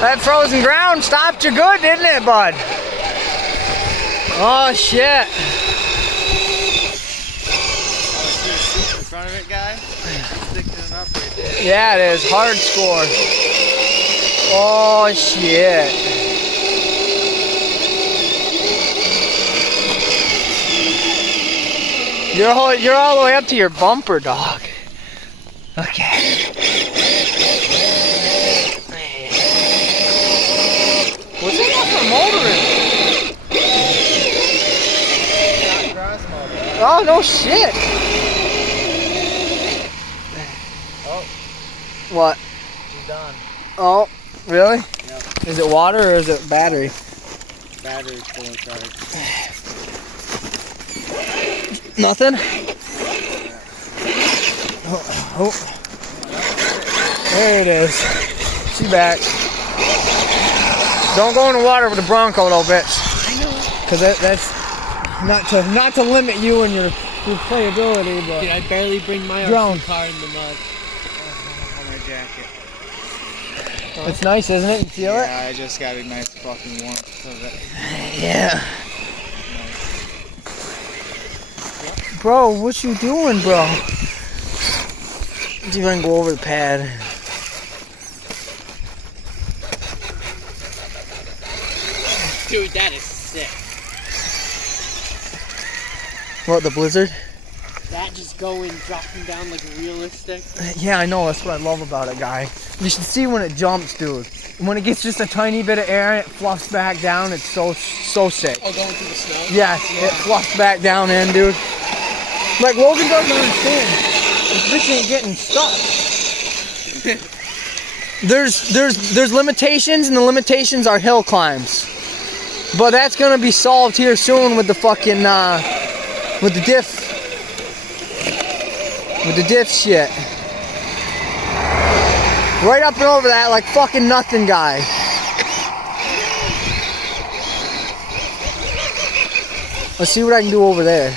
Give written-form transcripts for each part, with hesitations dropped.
That frozen ground stopped you good, didn't it, bud? Oh, shit. In front of it, guy. Sticking it up right there. Yeah, it is. Hard score. Oh, shit. You're all the way up to your bumper, dog. Okay. What's in that for motor in it? Oh, no shit. Oh. What? She's done. Oh, really? Yep. Is it water or is it battery? Battery's full of charge. Nothing? Oh. There it is. She's back. Don't go in the water with the Bronco though, bitch. I know. Cause that's not to limit you and your playability, but Dude, I barely bring my drown. car in the mud. On my jacket. It's nice, isn't it? You feel it? Yeah, I just got a nice fucking warmth of it. Yeah. Bro, what you doing, bro? See if I can go over the pad. Dude, that is sick. What, the blizzard? That just going, dropping down like realistic. Yeah, I know. That's what I love about it, guy. You should see when it jumps, dude. When it gets just a tiny bit of air and it fluffs back down, it's so sick. Oh, going through the snow? Yes, it fluffs back down in, dude. Like, Logan doesn't understand. This bitch ain't getting stuck. There's limitations, and the limitations are hill climbs. But that's gonna be solved here soon with the fucking with the diff shit. Right up and over that like fucking nothing, guy. Let's see what I can do over there.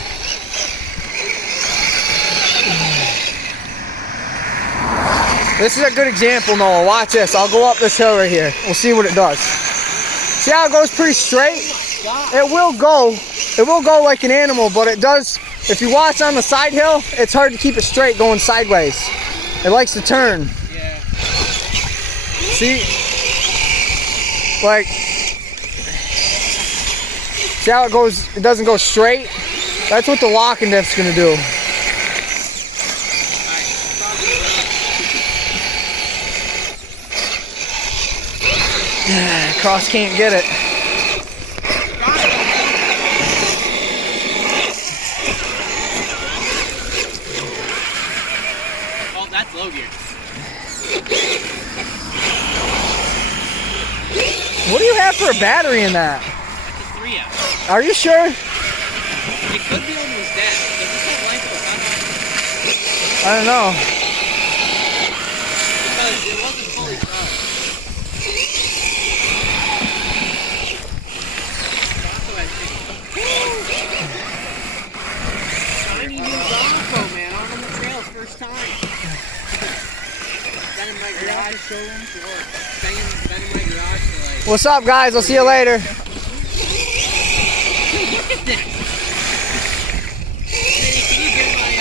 This is a good example, Noah. Watch this. I'll go up this hill right here. We'll see what it does. See how it goes pretty straight? It will go like an animal, but it does. If you watch on the side hill, it's hard to keep it straight going sideways. It likes to turn. Yeah. See? Like, see how it goes? It doesn't go straight? That's what the lock and diff's gonna do. Cross can't get it. Oh, that's low gear. What do you have for a battery in that? It's a 3F. Are you sure? It could be on this desk. Does this have light to it? I don't know. Because it wasn't fully charged. Shiny new bronco, man. Out on the trails, first time. Been in my garage showroom for been in my garage for like. What's up, guys? I'll see you later. Look at this. Hey, can you get my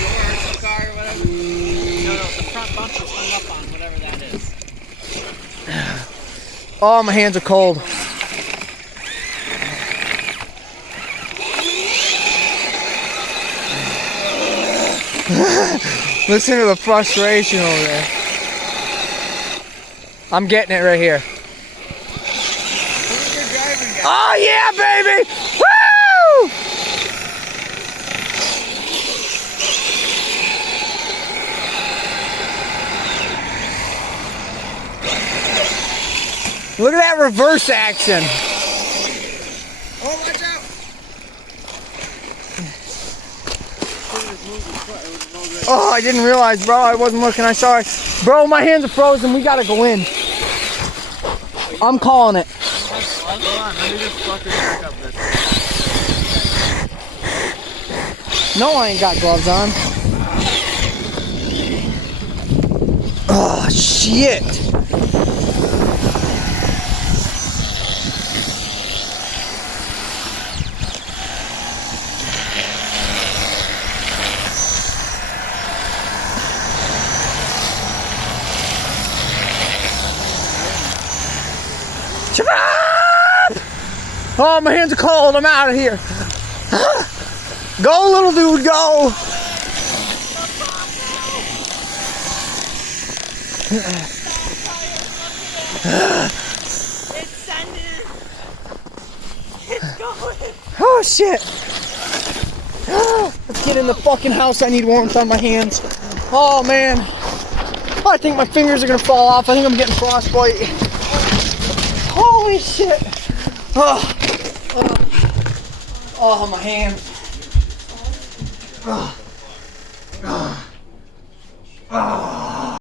door or car or whatever? No, the front bumper's hung up on whatever that is. Oh, my hands are cold. Listen to the frustration over there. I'm getting it right here. Oh yeah, baby! Woo! Look at that reverse action. Oh, watch out! Oh, I didn't realize, bro. I wasn't looking. I'm sorry. Bro, my hands are frozen. We gotta go in. I'm calling it. Hold on, let me just fucking back up this. No, I ain't got gloves on. Oh, shit. Oh, my hands are cold. I'm out of here. Go, little dude, go. It's sending. It's going. Oh, shit. Let's get in the fucking house. I need warmth on my hands. Oh, man. Oh, I think my fingers are gonna fall off. I think I'm getting frostbite. Holy shit. Oh, my hand. Oh.